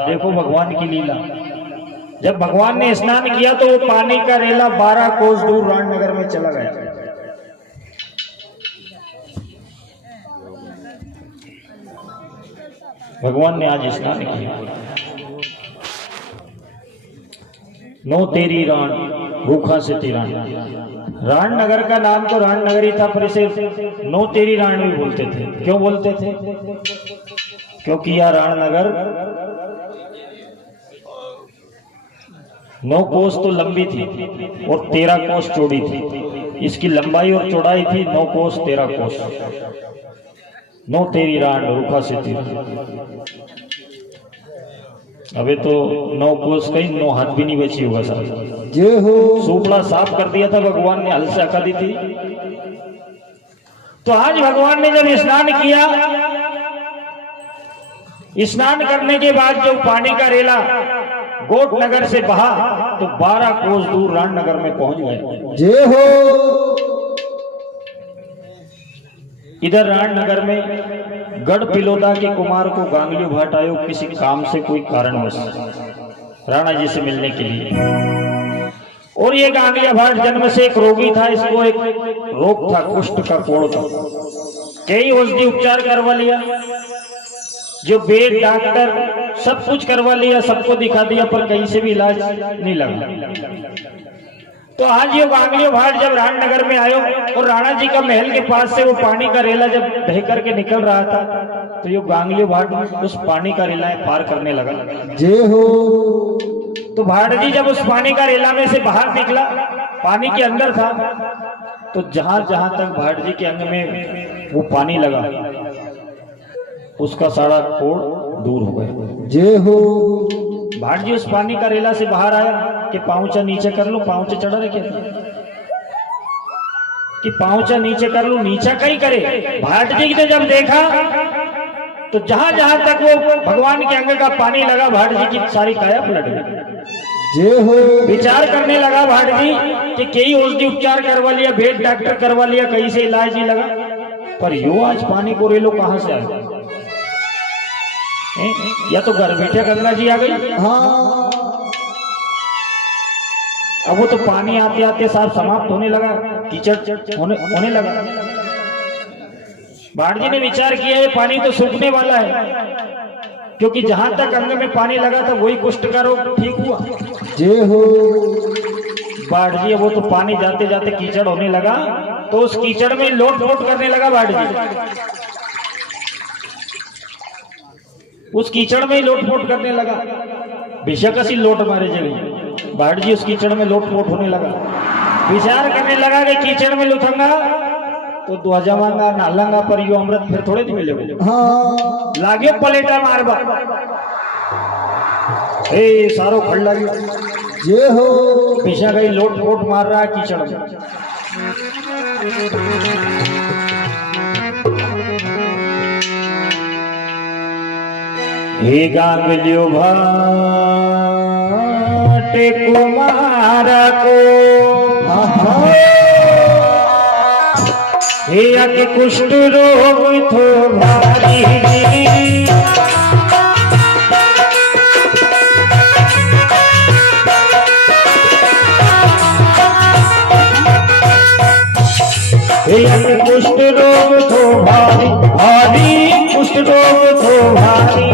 देखो भगवान की लीला। जब भगवान ने स्नान किया तो वो पानी का रेला 12 कोस दूर राणनगर में चला गया। भगवान ने आज स्नान किया। नो तेरी राण भूखा से तेरा। राणनगर का नाम तो राणनगर ही था, पर इसे नो तेरी राण भी बोलते थे। क्यों बोलते थे? क्योंकि यह राणनगर 9 कोस तो लंबी थी और 13 कोस चौड़ी थी। इसकी लंबाई और चौड़ाई थी 9 कोस 13 कोस। नो तेरी राण रूखा से तेरा। अबे तो 9 कोस कहीं 9 हाथ भी नहीं बची होगा साहब। जय हो। सुपड़ा साफ कर दिया था भगवान ने, हल से हका दी थी। तो आज भगवान ने जब स्नान किया, स्नान करने के बाद जो पानी का रेला गोट नगर से बहा तो 12 कोस दूर राणनगर में पहुंच गए। जय हो। इधर राणनगर में गढ़ पिलोदा के कुमार को गांगलियो भाट आयो किसी काम से, कोई कारणवश राणा जी से मिलने के लिए। और ये गांगलिया भाट जन्म से एक रोगी था। इसको एक रोग था, कुष्ठ का कोड़ था। कई औषधि उपचार करवा लिया, जो वेद डॉक्टर सब कुछ करवा लिया, सबको दिखा दिया, पर कहीं से भी इलाज नहीं लगा। तो आज ये गांगलियो भाट जब राणनगर में आयो और राणा जी का महल के पास से वो पानी का रेला जब बह करके निकल रहा था, तो ये गांगलियो भाट उस पानी का रेला पार करने लगा। जय हो। तो भाट जी जब उस पानी का रेला में से बाहर निकला, पानी के अंदर था, तो जहां जहां तक भाट जी के अंग में वो पानी लगा, उसका सारा कोड़ दूर हो गया। जय हो। भाट जी उस पानी का रेला से बाहर आया कि पांवचा नीचे कर लो। पांवचा चढ़ा रखे कि पांवचा नीचे कर लो, नीचा कहीं करे। भाट जी ने जब देखा तो जहां जहां तक वो भगवान के अंग का पानी लगा, भाट जी की सारी काया पलट गई। जय हो। विचार करने लगा भाट जी कि कई औषधि उपचार करवा लिया, वेद डॉक्टर करवा लिया, कहीं से इलाज नहीं लगा, पर यो आज पानी को रेलो कहां से आया? या तो घर बैठे गंगा जी आ गई। हाँ। अब वो तो पानी आते आते साफ समाप्त होने लगा, कीचड़ होने लगा। भाट जी ने विचार किया ये पानी तो सूखने वाला है, क्योंकि जहां तक अंग में पानी लगा था वही कुष्ठ का रोग ठीक हुआ। जय हो। भाट जी वो तो पानी जाते जाते कीचड़ होने लगा, तो उस कीचड़ में लोट पोट करने लगा भाट जी। उस कीचड़ में ही लोटपोट करने लगा। बेशक असी लोट मारे जगह, भाट जी उस कीचड़ में लोटपोट होने लगा। विचार करने लगा कि कीचड़ में लुथंगा तो ध्वजावांगा नालंगा, पर यो अमृत फिर थोड़े दिन मिलेगा। हाँ। लागे पलेटा मारबा, ए सारो खड़ लगी। जय हो। पीछा गई लोटपोट मार रहा है कीचड़ में। हे गांगलियो भाट कुमार को, हे अति कुष्ठ रोग थो भारी। हे अति कुष्ठ रोग थो भारी, भारी कुष्ठ रोग थो भारी।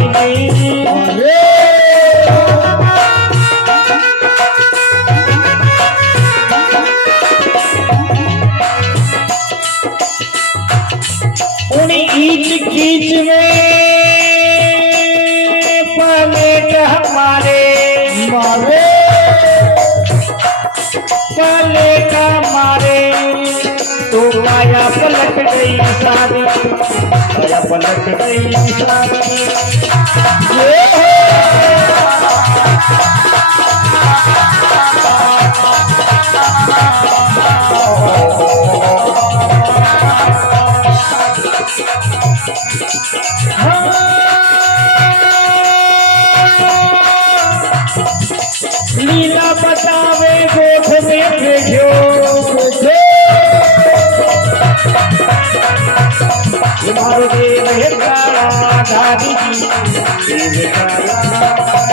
कीच कीच में पलेट हमारे मारे, पलेट मारे तो काया पलट गई सारी, काया पलट गई सारी। लीला बतावे गोठ में भेजो, मारो देव काला दादी जी, देव काला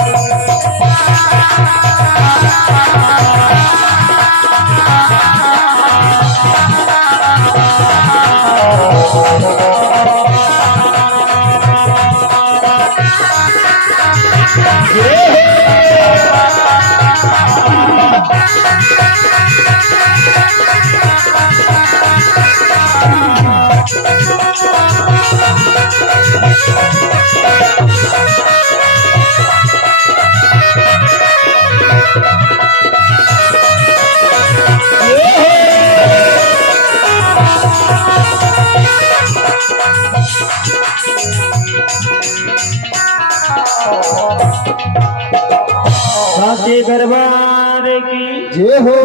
साचे दरबार की जय हो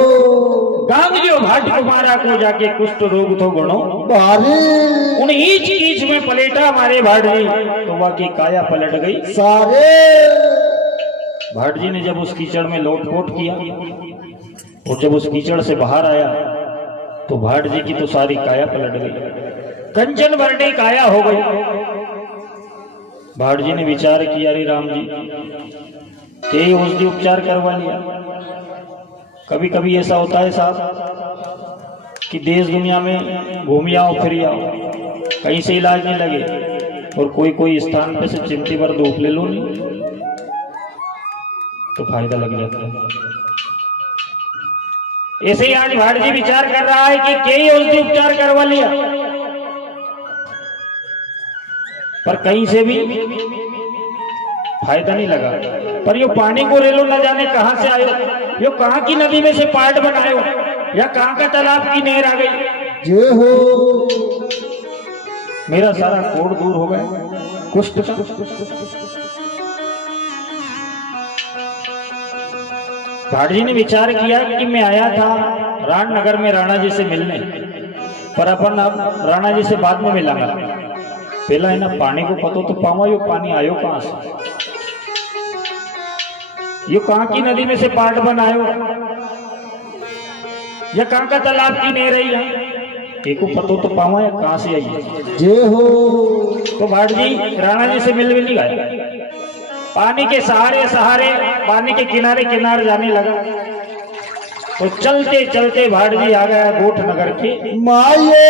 गांगलियो भाट कुमारा को जाके कुष्ठ रोग तो गणो बारे उन ईच कीच में पलेटा मारे भाट जी तो वह की काया पलट गई। सारे भाट जी ने जब उस कीचड़ में लोटपोट किया और जब उस कीचड़ से बाहर आया तो भाट जी की तो सारी काया पलट गई, कंचन वर्णी काया हो गई। भाट जी ने विचार किया, अरे राम जी के औषधि उपचार करवा लिया। कभी कभी ऐसा होता है साहब कि देश दुनिया में घूम आओ फिर आओ, कहीं से इलाज नहीं लगे और कोई स्थान पे से चिमटी भर धूप ले लो नहीं तो फायदा लग जाता है। ऐसे ही आज भाट जी विचार कर रहा है कि कई औषधि उपचार करवा लिया पर कहीं से भी फायदा नहीं लगा। पर यो पानी को रेलो न जाने कहां से आयो, यो कहां की नदी में से पाट बनायो या कहां का तालाब की नहर आ गई। जय हो मेरा सारा कोढ़ दूर हो गया, कुष्ठ का। भाट जी ने विचार किया कि मैं आया था राणनगर में राणा जी से मिलने, पर अपन अब राणा जी से बाद में मिलांगा। पहला है ना पानी को पतो तो पावा, यो पानी आयो कहां से, ये कहां की नदी में से पाट बनायो या कहां का तालाब की नहीं रही है, एक को पतो तो पावा या कहां से आई। जय हो तो भाट जी राणा जी से मिल भी नहीं गए, पानी के सहारे सहारे पानी के किनारे किनारे जाने लगा। तो चलते चलते भाट जी आ गया गोठ नगर के। माये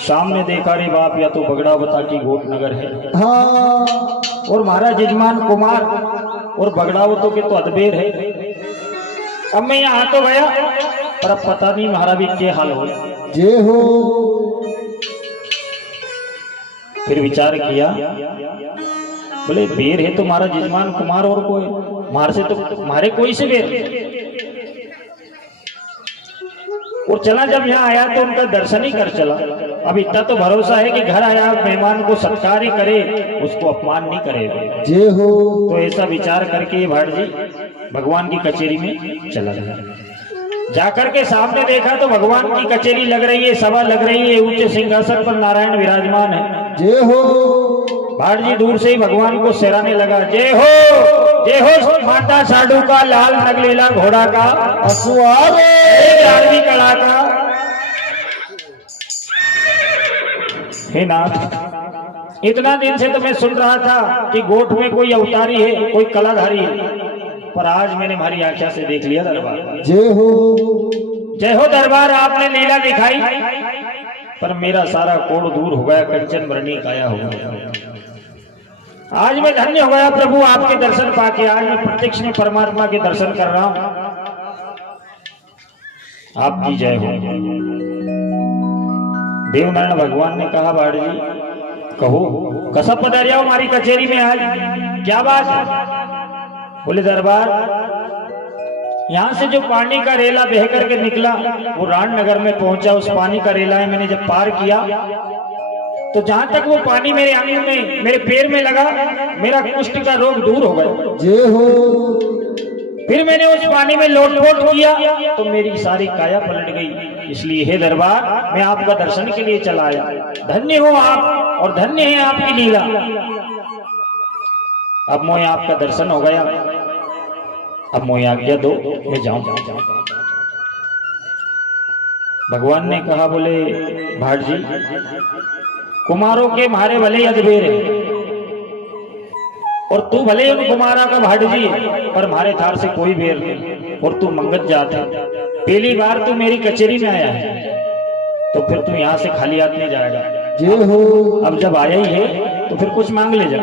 सामने देखा रे बाप, या तो बगड़ावता की गोठ नगर है हाँ और महाराज यजमान कुमार और बगड़ावतों के तो अदबेर है। अब मैं यहाँ तो गया पर अब पता नहीं महाराज क्या हाल हो। जय हो फिर विचार किया, बोले बेर है तो महाराज यजमान कुमार और कोई मार से तो मारे कोई से बेर। और चला जब यहाँ आया तो उनका दर्शन ही कर चला। अब इतना तो भरोसा है कि घर आया मेहमान को सत्कार ही करे, उसको अपमान नहीं करेगा। जय हो तो ऐसा विचार करके भाट जी भगवान की कचेरी में चला गया। जाकर के सामने देखा तो भगवान की कचेरी लग रही है, सभा लग रही है, ऊंचे सिंहासन पर नारायण विराजमान है। जय हो भाट जी दूर से ही भगवान को सहराने लगा, जय हो माता साडू का लाल नगलीला घोड़ा का असुआरे आरवी कड़ा का। हे नाथ, इतना दिन से तो मैं सुन रहा था कि गोठ में कोई अवतारी है, कोई कलाधारी है, पर आज मैंने हमारी आंखों से देख लिया दरबार। जय हो दरबार, आपने लीला दिखाई पर मेरा सारा कोढ़ दूर हो गया, कंचन वर्णी काया हो गया। आज मैं धन्य हो गया प्रभु आपके दर्शन पाके। आज मैं प्रत्यक्ष में परमात्मा के दर्शन कर रहा हूं। आपकी जय हो। देवनारायण भगवान ने कहा, भाट जी कहो कसा पधारिया हो हमारी कचेरी में, आज क्या बात है। बोले दरबार, यहाँ से जो पानी का रेला बह करके निकला वो राणनगर में पहुंचा। उस पानी का रेला मैंने जब पार किया तो जहां तक वो पानी मेरे अंग में मेरे पैर में लगा, मेरा कुष्ठ का रोग दूर हो गया। जय हो फिर मैंने उस पानी में लोटपोट किया तो मेरी सारी काया पलट गई। इसलिए हे दरबार, मैं आपका दर्शन के लिए चला आया। धन्य हो आप और धन्य है आपकी लीला। अब मोए आपका दर्शन हो गया, अब मोए आज्ञा दो मैं जाऊं। भगवान ने कहा, बोले भाट जी कुमारों के मारे भले अदबेर है और तू भले उन कुमारा का भाट जी पर मारे थार से कोई बेर नहीं, और तू मंगत जात है। पहली बार तू मेरी कचेरी में आया है तो फिर तू यहाँ से खाली हाथ नहीं जाएगा। जय हो अब जब आया ही है तो फिर कुछ मांग ले जा।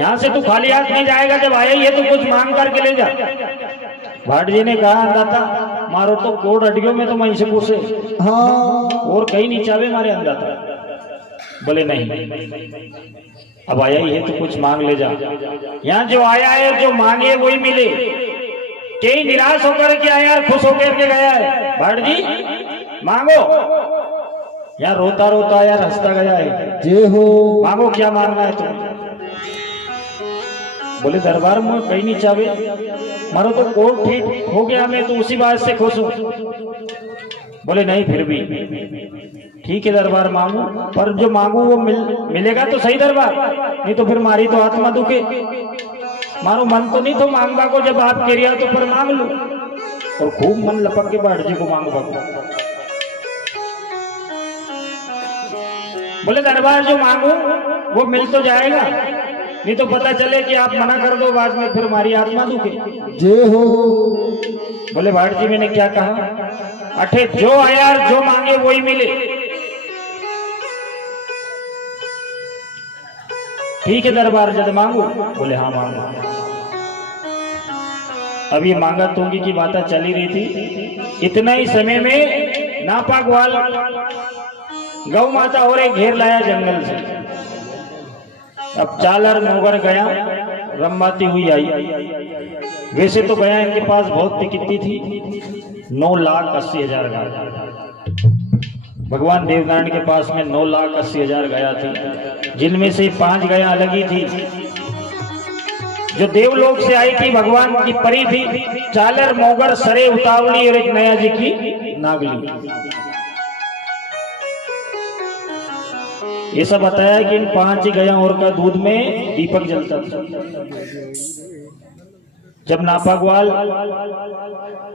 यहाँ से तू खाली हाथ नहीं जाएगा, जब आया ही है तो कुछ मांग करके ले जा। भाट जी ने कहा, दाता मारो तो कोड अडियो में तो वहीं से पूछे, हाँ और कहीं नहीं चावे मारे अंदाता। बोले नहीं, अब आया ही है तो कुछ मांग ले जा। यहाँ जो आया है जो मांगे वही मिले। कई निराश होकर के आया और खुश होकर के गया है। भाट जी मांगो। यार रोता रोता यार हंसता गया है। जय हो। मांगो, क्या मांगना है तुम्हें? बोले दरबार में कहीं नहीं चाहे, मारो तो कोर्ट ठीक हो गया, मैं तो उसी बात से खुश हूं। बोले नहीं, फिर भी ठीक है दरबार, मांगू, पर जो मांगू वो मिलेगा तो सही दरबार, नहीं तो फिर मारी तो आत्मा दुखे। मारो मन तो नहीं तो मांगवा को, जब आप कह रिया तो पर मांग लो। और खूब मन लपक के बाढ़ जी को मांगवा को। बोले दरबार जो मांगू वो मिल तो जाएगा, नहीं तो पता चले कि आप मना कर दो बाद में, फिर हमारी आत्मा दुखे। जय हो। बोले भाट जी मैंने क्या कहा? अठे जो आया जो मांगे वही मिले। ठीक है दरबार, जब मांगू? बोले हाँ मांगो। अब ये मांगा तोंगी की बातें चली रही थी। इतना ही समय में नापा ग्वाल गौ माता और एक घेर लाया जंगल से। अब चालर मोगर गया, रमवाती हुई आई। वैसे तो गया इनके पास बहुत कितनी थी, 9,80,000 गाय। भगवान देवनारायण के पास में 9,80,000 गाया थी, जिनमें से 5 गाया अलग ही थी जो देवलोक से आई थी, भगवान की परी थी। चालर मोगर सरे उतावली और एक नया जी की नागली। ये सब बताया कि इन 5 ही गया और का दूध में दीपक जलता था। जब नापा ग्वाल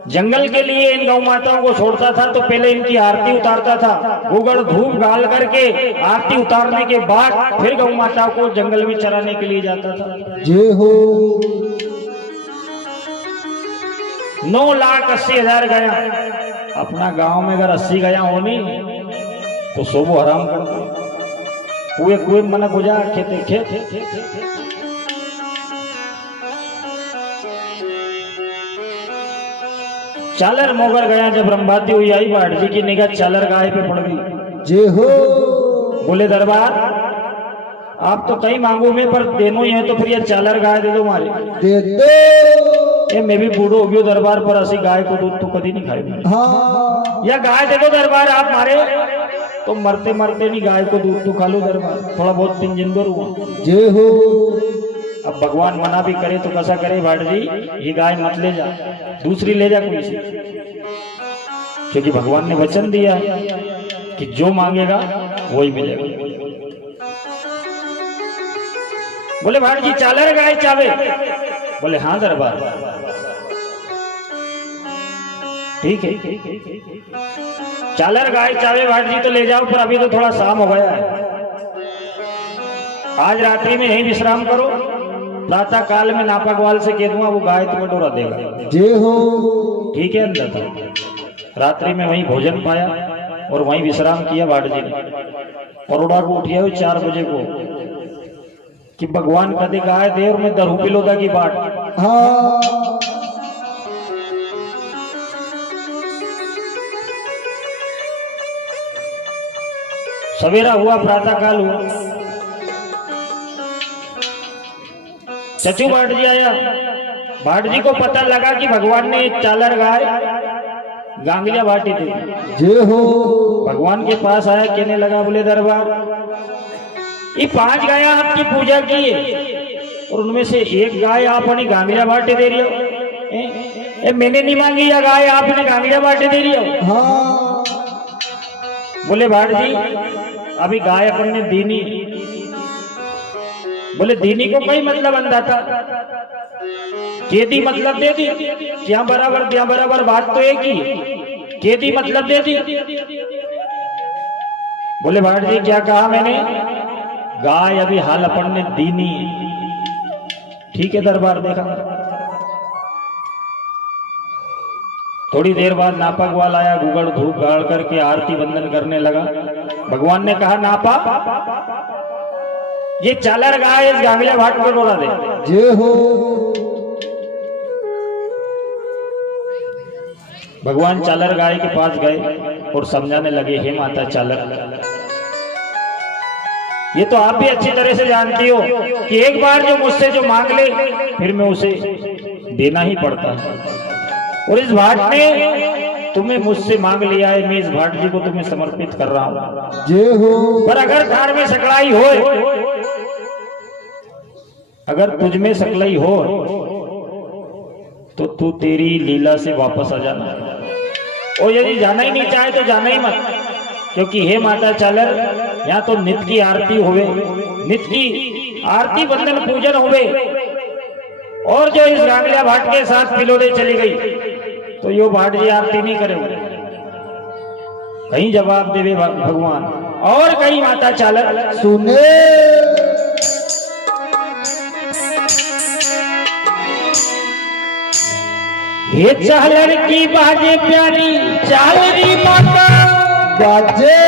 जंगल के लिए इन गौ माताओं को छोड़ता था तो पहले इनकी आरती उतारता था। गुगड़ धूप गाल करके आरती उतारने के बाद फिर गौ माताओं को जंगल में चराने के लिए जाता था। जय हो। 9,80,000 गया। अपना गांव में अगर 80 गया होनी तो सोबो हराम कर दो। कुएं कुएं मन गुजा खेते खेत। चालर मोगर गया, जब रंभाती हुई आई बाढ़ जी की निगाह चालर गाय पे पड़ गई। जय हो। बोले दरबार आप तो कई मांगू में, पर देनो ही है तो फिर ये चालर गाय दे दो मारे। दे दो। ये मैं भी बूढ़ो हो गयो दरबार, पर असी गाय को दूध तो कभी नहीं खाई। हाँ। या गाय दे दो दरबार आप मारे, तो मरते मरते नहीं गाय को दूध तो खा लो दरबार, थोड़ा बहुत दिन जिंदर हुआ। जय हो। अब भगवान मना भी करे तो कैसा करे भाट जी, ये गाय मत ले जा, दूसरी ले जा कोई सी, क्योंकि भगवान ने वचन दिया है कि जो मांगेगा वही मिलेगा। बोले भाट जी चालर गाय चावे? बोले हाँ दरबार। ठीक है, चालर गाय चावे भाट जी तो ले जाओ, पर अभी तो थोड़ा शाम हो गया है। आज रात्रि में यहीं विश्राम करो, प्रातः काल में नापा ग्वाल से कह दूंगा वो गाय तुम्हें डोरा देगा। जय हो। ठीक है। अंदर था, रात्रि में वहीं भोजन पाया और वहीं विश्राम किया भाट जी ने। परोड़ा को उठिया 4 बजे को कि भगवान कदे गाय दे और मैं दरू पिलोदा की बाट। हाँ। सवेरा हुआ, प्रातः काल हुआ, चचू भाट जी आया। भाट जी को पता लगा कि भगवान ने चालर गाय गांगलिया बांटी थी। जय हो। भगवान के पास आया, कहने लगा बोले दरबार ये 5 गाय आपकी पूजा की है और उनमें से एक गाय आपने गांगलिया बांटे दे रही हो। मैंने नहीं मांगी या गाय आपने गांगलिया बांटे दे रही हो? हाँ। बोले भाट जी अभी गाय अपन ने दीनी। बोले दीनी को कई मतलब अंदाता, केदी मतलब दे दी, क्या बराबर बात तो एक ही, केदी मतलब दे दी। बोले भाट जी क्या कहा मैंने? गाय अभी हाल अपन ने दीनी। ठीक है दरबार। देखा थोड़ी देर बाद नापा ग्वाल आया, गुगड़ धूप गाड़ करके आरती बंदन करने लगा। भगवान ने कहा नापा ये चालर गाय इस गांगलिया भाट को डोरा दे। जय हो। भगवान चालर गाय के पास गए और समझाने लगे, हे माता चालर, ये तो आप भी अच्छी तरह से जानती हो कि एक बार जो मुझसे जो मांग ले फिर मैं उसे देना ही पड़ता है। और इस भाट ने तुम्हें मुझसे मांग लिया है, मैं इस भाट जी को तुम्हें समर्पित कर रहा हूं। जय हो। पर अगर थार में सकलाई हो, अगर तुझ में सकलाई हो तो तू तेरी लीला से वापस आ जाना, और यदि जाना ही नहीं चाहे तो जाना ही मत, क्योंकि हे माता चालर, यहाँ तो नित्य की आरती होवे, नित्य की आरती बंदन पूजन होवे, और जो इस गांगलिया भाट के साथ पिलोड़े चली गई तो यो भाट जी आरती नहीं करेंगे। कहीं जवाब देवे भगवान, और कहीं माता चालर सुने। ये चालर की बाजे प्यारी चालरी माता बाजे,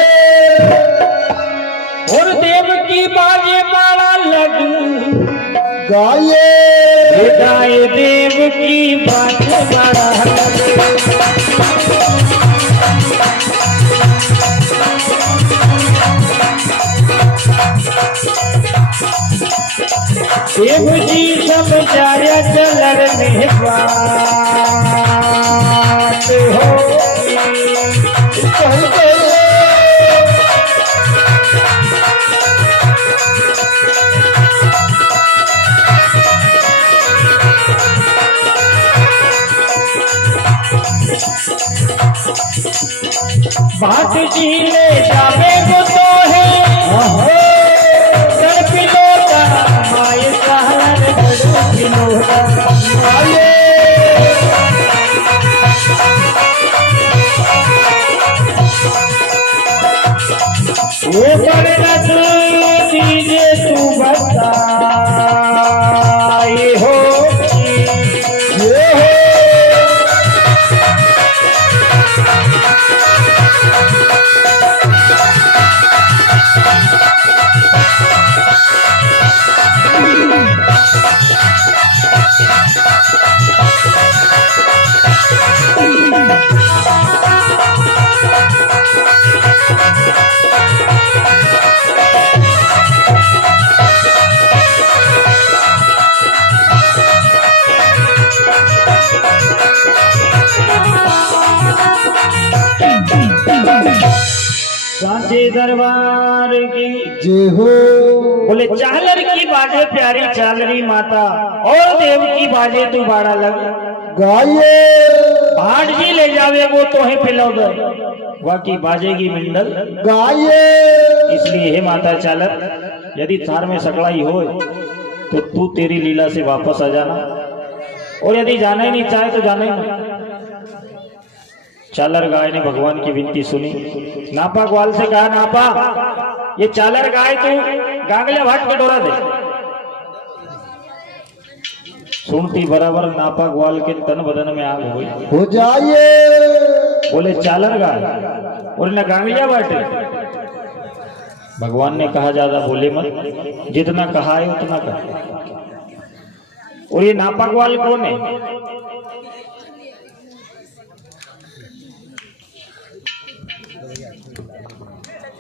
और देव की बाजे माला लग गाये। गाय देव की बाजे माला लग। देव जी सब जाया चलर में बात हो। भाट जी ले जावे को तो है गढ़ पिलोटा, माए चालर गढ़ पिलोटा माए। वो बरनत दीजे तू बताए हो, ये हो। सांचे दरबार की जय हो। बोले चालर की बाजे प्यारी चालरी माता, और देव की बाजे तू बाड़ा लग गाये। भाट जी ले जावे वो तो है पिलौदर, बाकी बाजेगी मिंडल गाये। इसलिए हे माता चालर, यदि थार में सकलाई हो तो तू तेरी लीला से वापस आ जाना, और यदि जाना ही नहीं चाहे तो जाना ही नहीं। चालर गाय ने भगवान की विनती सुनी, नापा ग्वाल से कहा, नापा ये चालर गाय तू गांगलिया भाट के डोरा दे। सुनती बराबर नापा ग्वाल के तन बदन में आग हो गई। हो जाइए। बोले चालर गाय और न गांगलिया भाट। भगवान ने कहा ज्यादा बोले मत, जितना कहा है उतना कर। और ये नापा ग्वाल कौन है?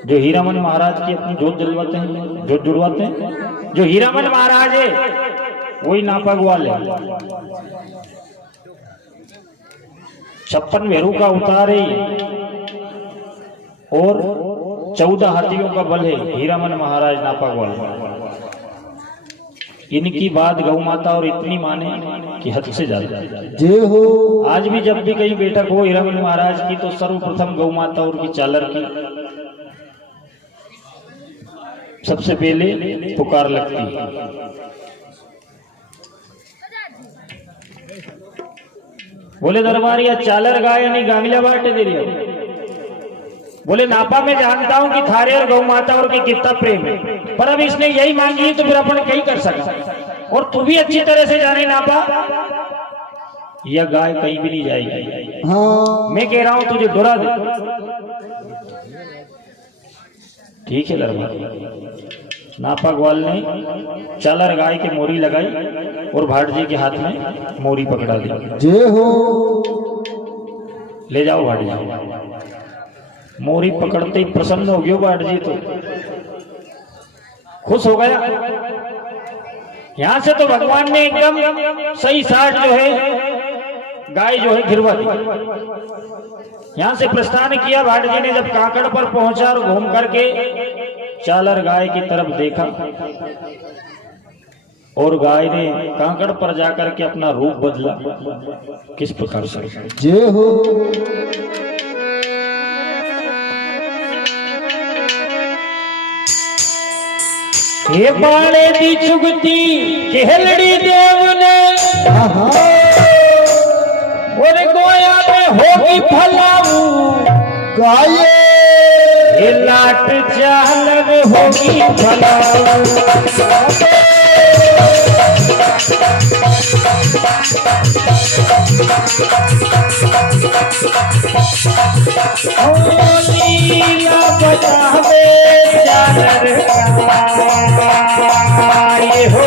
जो हीरामन महाराज की अपनी जोत जलवाते हैं, जोत जुड़वाते हैं, जो हीरामन महाराज है वही नापा ग्वाल है। 56 भेरू का उतार है और 14 हाथियों का बल है हीरामन महाराज नापा ग्वाल। इनकी बात गौ माता और इतनी माने कि हद से ज्यादा। जय हो। आज भी जब भी कहीं बैठक हो हीरामन महाराज की तो सर्वप्रथम गौ माता और की चालर की सबसे पहले पुकार लगती है। बोले दरबार या चालर गाय यानी गांगलिया बाटे दे रही है। बोले नापा में जानता हूं कि थारे और गौ माता और की कितना प्रेम है, पर अब इसने यही मांगी तो फिर अपन कहीं कर सका। और तू भी अच्छी तरह से जाने नापा, यह गाय कहीं भी नहीं जाएगी। हाँ। मैं कह रहा हूं तुझे डोरा दे। ठीक है दरबार। नापा ग्वाल ने चालर गाय के मोरी लगाई और भाट जी के हाथ में मोरी पकड़ा दी। जय हो। ले जाओ भाट जी। मोरी पकड़ते ही प्रसन्न हो गया भाट जी, तो खुश हो गया। यहां से तो भगवान ने एकदम सही साठ जो है गाय जो है गिरवा दी। यहां से प्रस्थान किया। भाट जी ने जब काकड़ पर पहुंचा और घूम करके चालर गाय की तरफ देखा और गाय ने काकड़ पर जाकर के अपना रूप बदला। किस प्रकार से? जय हो। ये बाणे दी चुगती केहलड़ी देव ने और गोया में होगी फलाऊ गाये ये लाट चालर होगी फलाऊ। नीला बजावे चालर गाय हो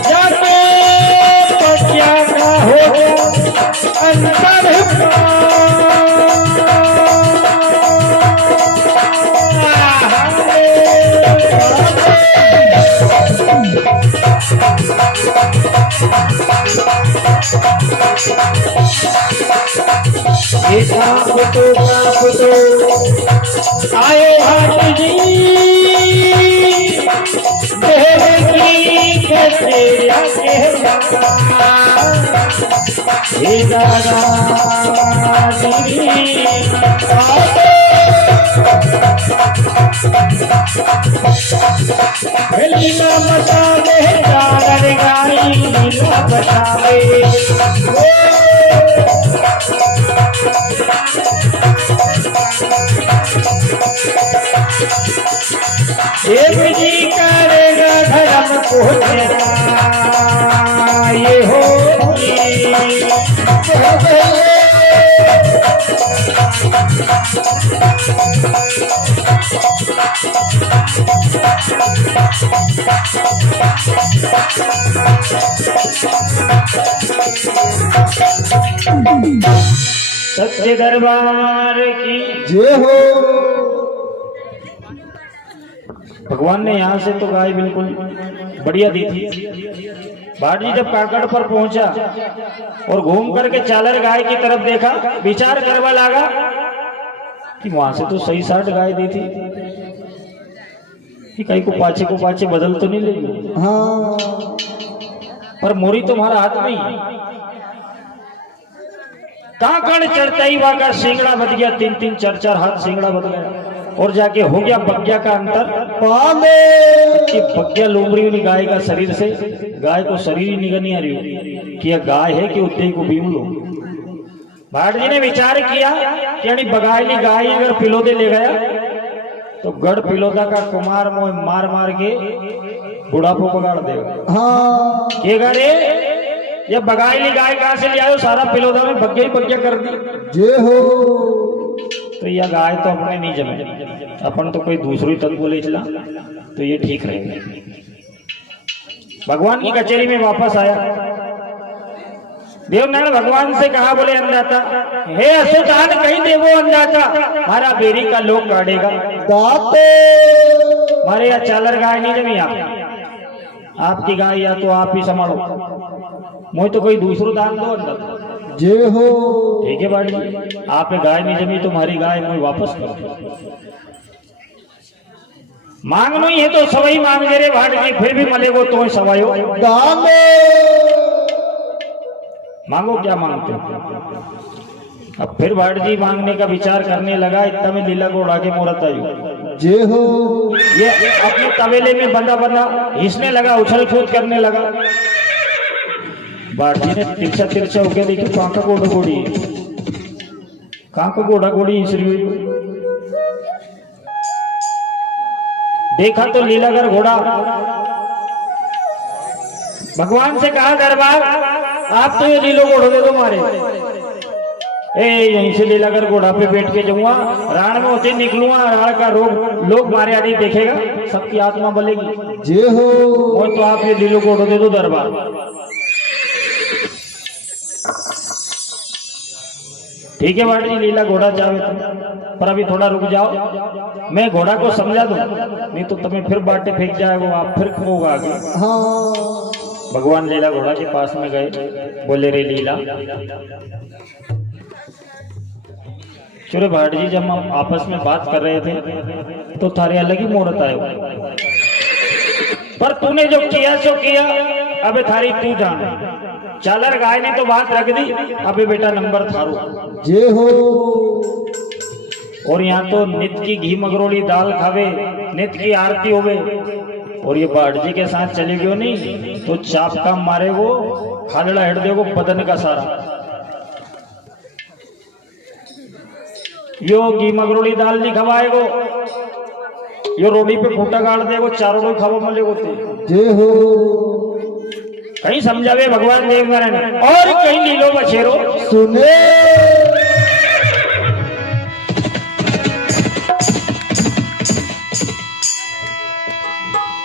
जाके बच्चा का हो अंतर आए हाथ जी लीला बचावे चालर गाई लीला बचावे। देव जी करेगा धर्म को ये हो सच्चे दरबार की जय हो। भगवान ने यहाँ से तो गाय बिल्कुल बढ़िया दी थी। भाट जी जब काकड़ पर पहुंचा और घूम करके चालर गाय की तरफ देखा, विचार करवा लगा कि वहां से तो सही 60 गाय दी थी कि कहीं को पाछे बदल तो नहीं लेगी। हाँ पर मोरी तुम्हारा हाथ में ही। काकड़ चढ़ता ही वाका सिंगड़ा बच गया, 3-3 4-4 हाथ सिंगड़ा बच गया और जाके हो गया बग्या का अंतर। कि बग्या लोमड़ी हुई गाय का शरीर से, गाय को शरीर ही निगल नहीं आ रही कि यह गाय है कि उद्दे को बीम लो। भाट जी ने विचार किया कि यानी बगायली गाय अगर पिलोदे ले गया तो गढ़ पिलोदा का कुमार मोह मार मार के बुढ़ापो पगाड़ देगा। हाँ के रे ये बगायली गाय कहां से ले आयो? सारा पिलोदा में बग्या ही बग्या कर दी। जय हो। तो यह गाय तो अपने नहीं जमे, अपन तो कोई दूसरी तत्व ले चला तो ये ठीक रहेगा। भगवान की कचहरी में वापस आया। देवनारायण भगवान से कहा, बोले अंदाता, हे असुदान कहीं देवो अंदाता, हमारा बेरी का लोग काटेगा। दाते हमारे यहाँ चालर गाय नहीं जमी, आपकी गाय या तो आप ही संभालो, मुझे तो कोई दूसरो दान दो अंदाता। जय हो। ठीक है बाड़ी, आप गाय नहीं जमी, तुम्हारी गाय मुझे वापस करो। मांगनो ही है तो सवाई मांग ले रे भाट जी, फिर भी मले को तो सवायो दाने मांगो, क्या मांगते हो? अब फिर भाट जी मांगने का विचार करने लगा, इतना में लीला को उड़ा के मोरत आई। जय हो। ये अपने तवेले में बंदा बंदा हिसने लगा, उछल कूद करने लगा। भाट जी ने तिरछा तिरछा होकर देखी, कहाँ का घोड़ा घोड़ी, कहाँ का घोड़ा घोड़ी हिस रही हुई। देखा तो लीलागर घोड़ा। भगवान से कहा, दरबार आप तो ये लीलो घोड़ो दे दो मारे। यहीं से लीला कर घोड़ा पे बैठ के जाऊंगा, राण में होते निकलूंगा, राण का रोग लोग मारे आदि देखेगा, सबकी आत्मा बोलेगी जय हो। और तो आप ये लीलो घोड़ो दे दो दरबार। ठीक है भाट जी, लीला घोड़ा चाहे तो, पर अभी थोड़ा रुक जाओ, मैं घोड़ा को समझा दूं, नहीं तो तुम्हें फिर बाटे फेंक जाएगा, आप फिर खोगा आगे। हाँ। भगवान लीला घोड़ा के पास में गए, बोले रे लीला, चुरे भाट जी जब हम आपस में बात कर रहे थे तो थारे अलग ही मुहूर्त आए, पर तूने जो किया सो किया, अबे थारी तू जान। चालर गाय ने तो बात रख दी, अबे बेटा नंबर थारो। जय हो। और यहाँ तो नित्य की घी मगरोली दाल खावे, नित्य की आरती होवे, और ये भाट जी के साथ चले गयो नहीं तो चाप का मारे वो खालड़ा हिट देगो बदन का सारा। यो घी मगरोली दाल नहीं खवाएगो, यो रोटी पे खूंटा गाड़ देगो, चारों लोग खावा मलेगो ते। जय हो। कहीं समझावे भगवान देवनारायण और कहीं लीलो बछेरो सुने।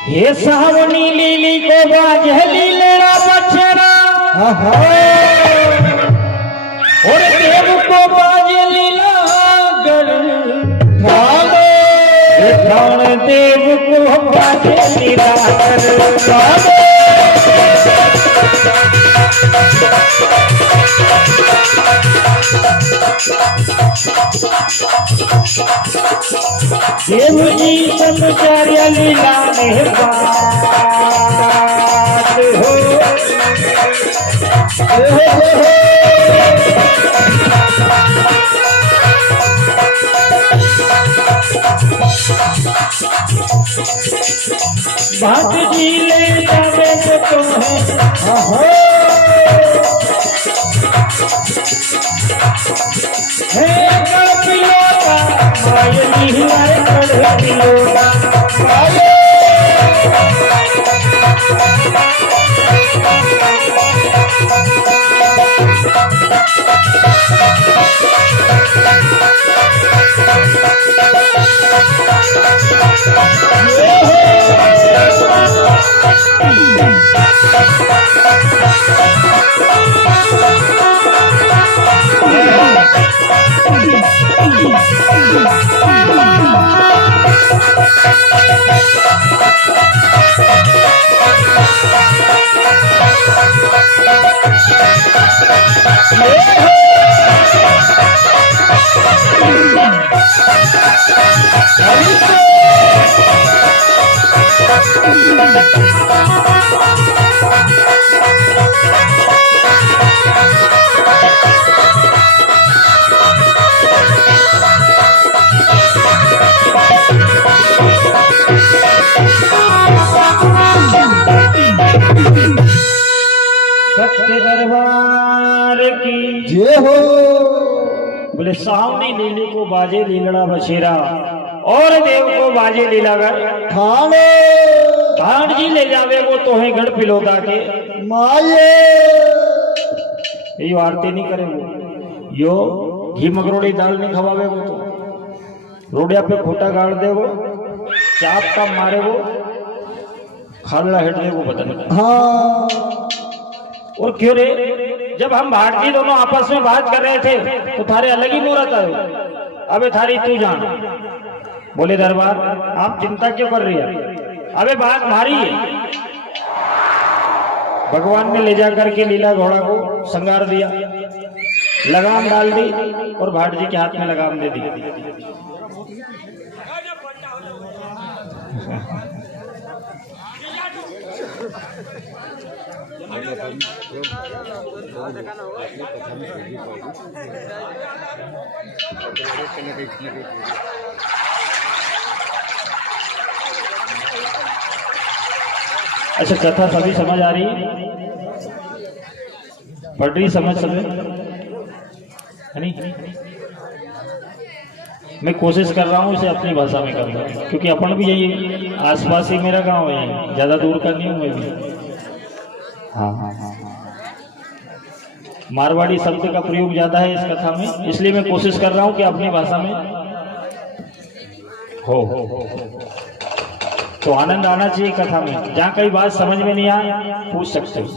हे सावनी लीली को बाजे लीलड़ा बछेरा, और देव को बाजे लीला गण, देव को बाजे लीला गण। देव जी समझारिया लीला में बात हो। बात जी ले जावे तो है पिलोटा मायनी हिलाए कर पिलोटा माये। सत्य दरबार की जय हो। बोले सावनी लीली को बाजे लीलड़ा बछेरा, और देव को बाजे लीलागर खाने। भाट जी ले जावे वो तो है गढ़ पिलोदा के माये। यो आरती नहीं करे वो, यो घी मगरोड़ी दाल नहीं खवावे वो, तो रोडिया पे खोटा गाड़ दे वो, चाप का मारे वो, खालड़ा हिट दे वो बदन। हाँ। और क्यों रे, जब हम भाट जी दोनों आपस में बात कर रहे थे तो थारे अलग ही मुहूर्त आए, अबे थारी तू जान। बोले दरबार आप चिंता क्यों कर रही है, अबे बात भारी है। भगवान ने ले जाकर के लीला घोड़ा को संगार दिया, लगाम डाल दी और भाट जी के हाथ में लगाम दे दी। अच्छा, कथा सभी समझ आ रही है, पढ़ रही समझ सभी है नहीं? मैं कोशिश कर रहा हूँ इसे अपनी भाषा में करना, क्योंकि अपन भी यही आसपास ही मेरा गांव है, ज्यादा दूर का नहीं हूँ मैं भी। हाँ हाँ हाँ हाँ। मारवाड़ी शब्द का प्रयोग ज्यादा है इस कथा में, इसलिए मैं कोशिश कर रहा हूं कि अपनी भाषा में हो तो आनंद आना चाहिए कथा में। जहां कई बात समझ में नहीं आए पूछ सकते हो।